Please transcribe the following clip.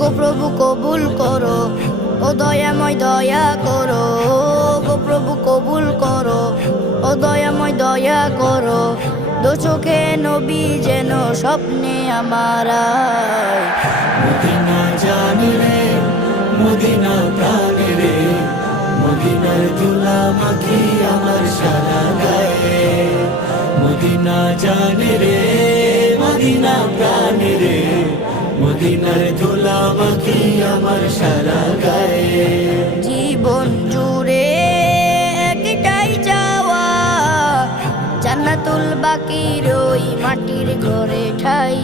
গো প্রভু কবুল করো, ও দয়াময় দয়া করো, গো প্রভু কবুল করো, ও দয়াময় দয়া করো। দো চোখে নবী যেন স্বপ্নে আমার আয়। মদিনা জানে রে, মদিনা প্রাণে রে, মদিনার ধুলা মাখি আমার সারা গায়ে। মদিনা জানে রে, মদিনা প্রাণে রে, মদিনার ধুলা মাখি আমার সারা গায়ে। জীবন জুড়ে একটাই চাওয়া, জান্নাতুল বাকির ওই মাটির ঘরে ঠাই।